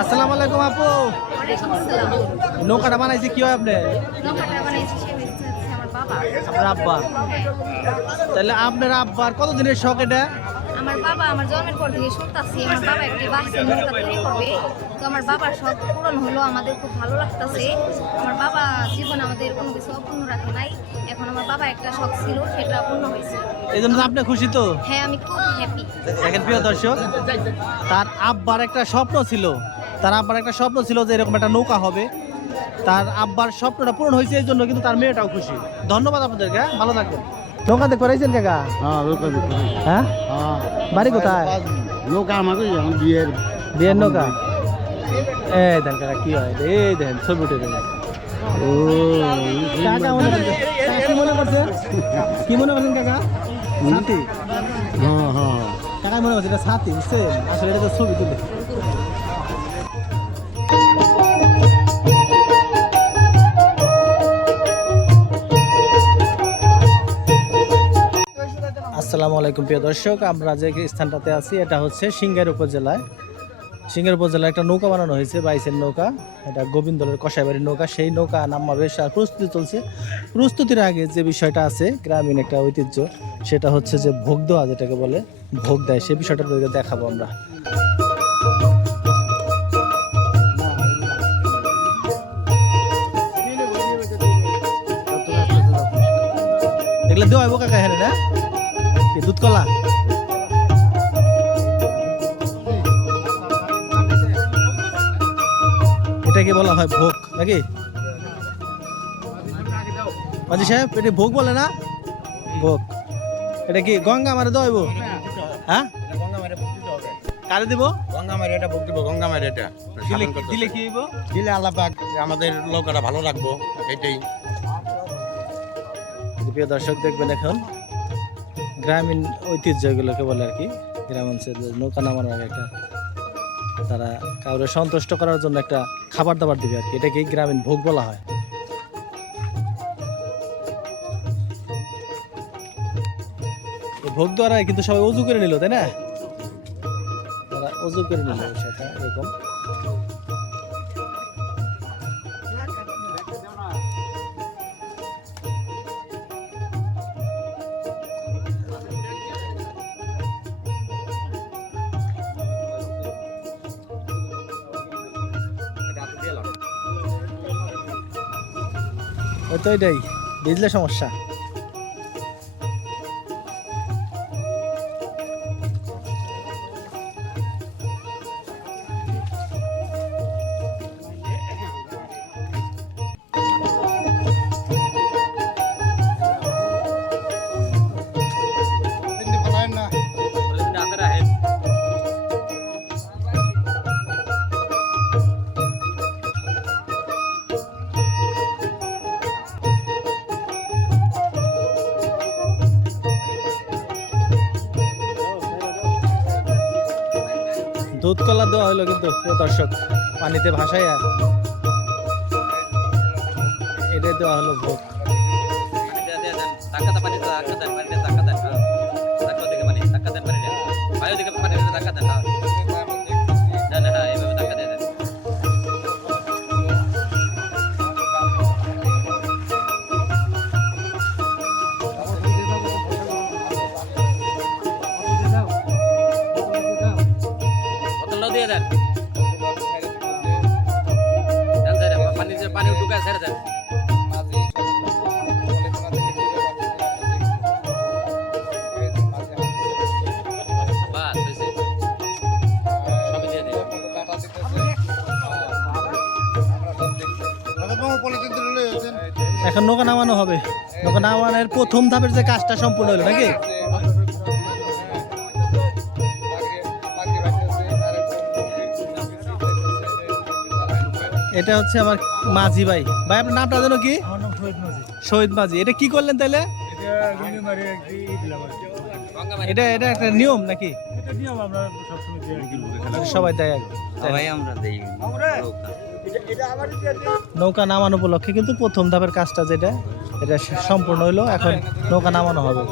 আসসালামু আলাইকুম আপু। ওয়ালাইকুম আসসালাম। নৌকাটা বানাইছে কি হয় আপনি? নৌকাটা বানাইছে সে হচ্ছে আমার বাবা। আপনার আব্বা? তাহলে আপনার আব্বার কতদিনের শখ এটা? আমার বাবা আমার জন্মের পর থেকে শুনতাছি আমার বাবা একটি বাচ্চা নৌকা তৈরি করবে। তো আমার বাবার শখ পূরণ হলো, আমাদের খুব ভালো লাগতেছে। আমার বাবা জীবনে আমাদের কোনো কিছু অপূর্ণ রাখে নাই। এখন আমার বাবা একটা শখ ছিল, সেটা পূর্ণ হয়েছে। এই জন্য তো আপনি খুশি তো? হ্যাঁ, আমি খুব হ্যাপি। দেখেন প্রিয় দর্শক, তার আব্বার একটা স্বপ্ন ছিল, যে এরকম একটা নৌকা হবে। তার আব্বার স্বপ্নটা পূরণ হয়েছে, এই জন্য কিন্তু তার মেয়েটাও খুশি। ধন্যবাদ আপনাদেরকে, হ্যাঁ? ভালো থাকবেন। নৌকা দেখতে পারাইছেন কাকা? হ্যাঁ, বাড়ি কোথায়? নৌকা আমাকে বিয়ের নৌকা। এই দেন কাকা কি হয়, এই দেন ছবি উঠে দেন। কাকা মনে করছেন? কি মনে করছেন? কি মনে করছেন কাকা? সাথী? কাকা মনে করছে এটা সাথী, বুঝছেন? আসলে এটা তো ছবি তুলে। আসসালামু আলাইকুম প্রিয় দর্শক, আমরা যে স্থানটাতে আছি এটা হচ্ছে সিংহের উপজেলায়। সিংহের উপজেলায় একটা নৌকা বানানো হয়েছে, বাইসের নৌকা। এটা গোবিন্দলের কষাইবাড়ির নৌকা। সেই নৌকা নামাবে, আর প্রস্তুতি চলছে। প্রস্তুতির আগে যে বিষয়টা আছে, গ্রামীণ একটা ঐতিহ্য, সেটা হচ্ছে যে ভোগ দেওয়া, যেটাকে বলে ভোগ দেয়, সেই বিষয়টা দেখাবো আমরা। এগুলো দেওয়া হইব কাকা এখানে, না কি দুধ কলা? এটাকে বলা হয় ভোগ নাকি মাঝি সাহেব? এটা ভোগ বলে না? ভোগ। এটা কি গঙ্গা মারে দেওয়া হইব? হ্যাঁ, কারে দিব? গঙ্গা মারি এটা ভোগ দিব, গঙ্গা মারি এটা দিলে কি হইব? দিলে আল্লাহ পাক আমাদের নৌকাটা ভালো রাখবো, এটাই। প্রিয় দর্শক দেখবেন এখন গ্রামীণ ঐতিহ্য এগুলোকে বলে আর কি। গ্রাম অঞ্চলে নৌকা নামানোর আগে একটা তারা কাউরে সন্তুষ্ট করার জন্য একটা খাবার দাবার দিবে আর কি, এটাকে গ্রামীণ ভোগ বলা হয়। ভোগ দ্বারা কিন্তু সবাই অজু করে নিল, তাই না? তারা অজু করে নিল, সেটা এরকম। ওই তো এটাই বুঝলে সমস্যা। দুধ কলা দেওয়া হলো কিন্তু প্রিয় দর্শক, পানিতে ভাসাইয়া এটাই দেওয়া হলো ভোগ। পানি ঢুকায় ছেড়ে দেন। এখন নৌকা নামানো হবে। নৌকা নামানোর প্রথম ধাপের যে কাজটা সম্পূর্ণ হলো নাকি? এটা হচ্ছে আমার মাঝি ভাই। ভাই আপনার নামটা জানো কি? শহীদ মাঝি। এটা কি করলেন তাইলে? এটা এটা একটা নিয়ম নাকি? সবাই তাই নৌকা নামানো উপলক্ষে কিন্তু প্রথম ধাপের কাজটা যেটা, এটা সম্পূর্ণ হইলো। এখন নৌকা নামানো হবে।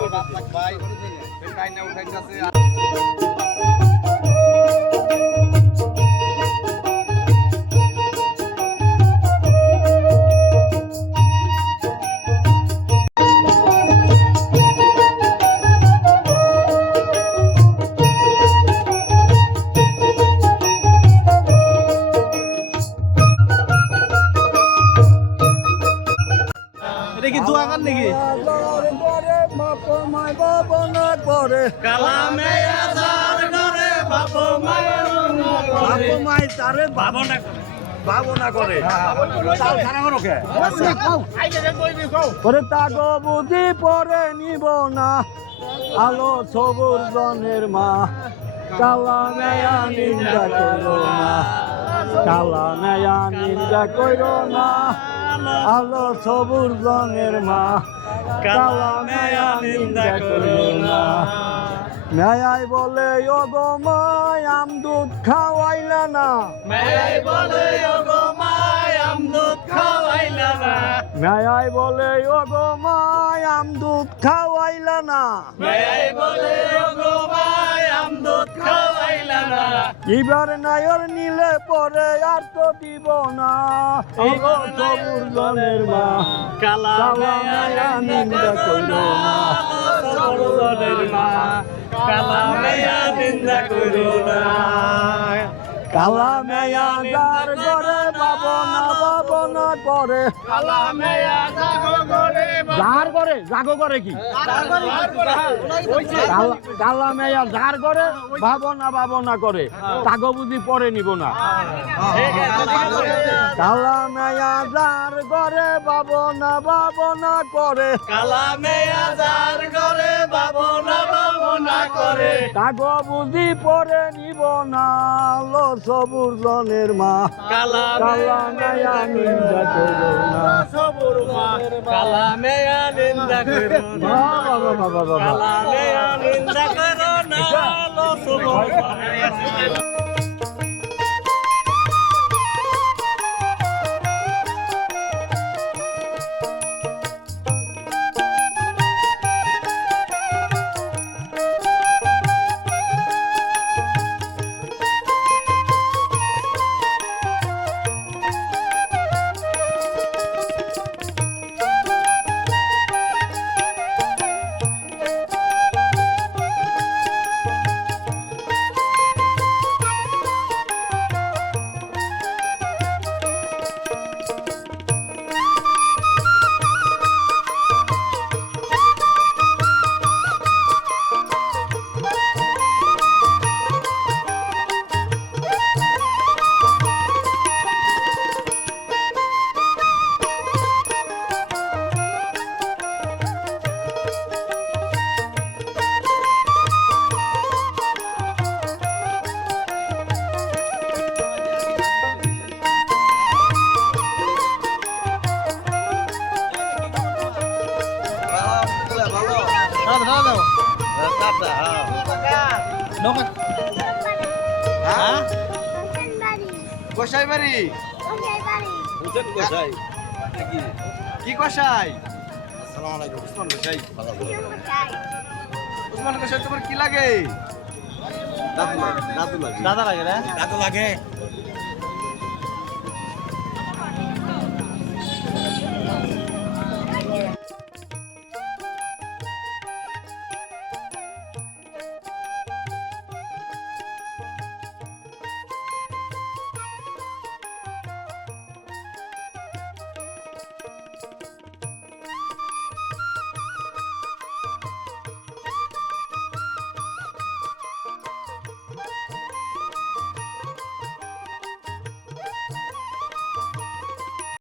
নাকি কালামে আজার করে বাপ মাই তারে ভাবনা করে তাল খানা করো কে পরে তাগো বুঝি পরে নিব না আলো সবুর জনের মা কালা নেয়া নিন্দা কইর না কালা নেয়া নিন্দা কইর না আলো সবুর জনের মা কালা নেয়া নিন্দা কইর না মেয়াই বলে ও গো মাই আম দুধ খাওয়াইলা না মেয়াই বলে ও গো মাই আম দুধ খাওয়াইলা না মেয়াই বলে ও গো মাই আম দুধ খাওয়াইলা না মেয়াই বলে ও গো মাই আম দুধ খাওয়াইলা না এবার নায়র নিলে পরে আর তো দিব না আলো সবুর জনের মা কালা মেয়া নিন্দা কইল না সবুরের মা কালা মেয়া নিন্দা কইরো না কালা মেয়া যার ঘরে ভাবনা করে কালা মেয়া জাগো করে যার করে জাগো করে কি কালা মেয়া যার করে ভাবনা করে তাগো বুঝি পরে নিব না কালা মেয়া যার ঘরে ভাবনা করে কালা মেয়া যার করে ভাবনা করে তাগো বুঝি পরে নিব না লো সবুর জনের মা কালা কালা মেয়া নিন্দা করল না সবুর মা কালা মেয়া নিন্দা কইরো না বাবা কালা মেয়া নিন্দা কইরো না লো সবুর মা কষাই বাড়ি কি কষাই আসসালামু আলাইকুম। উসমান কষাই উসমান কষাই তোমার কি লাগে দাদু লাগে দাদা লাগে রে দাদু লাগে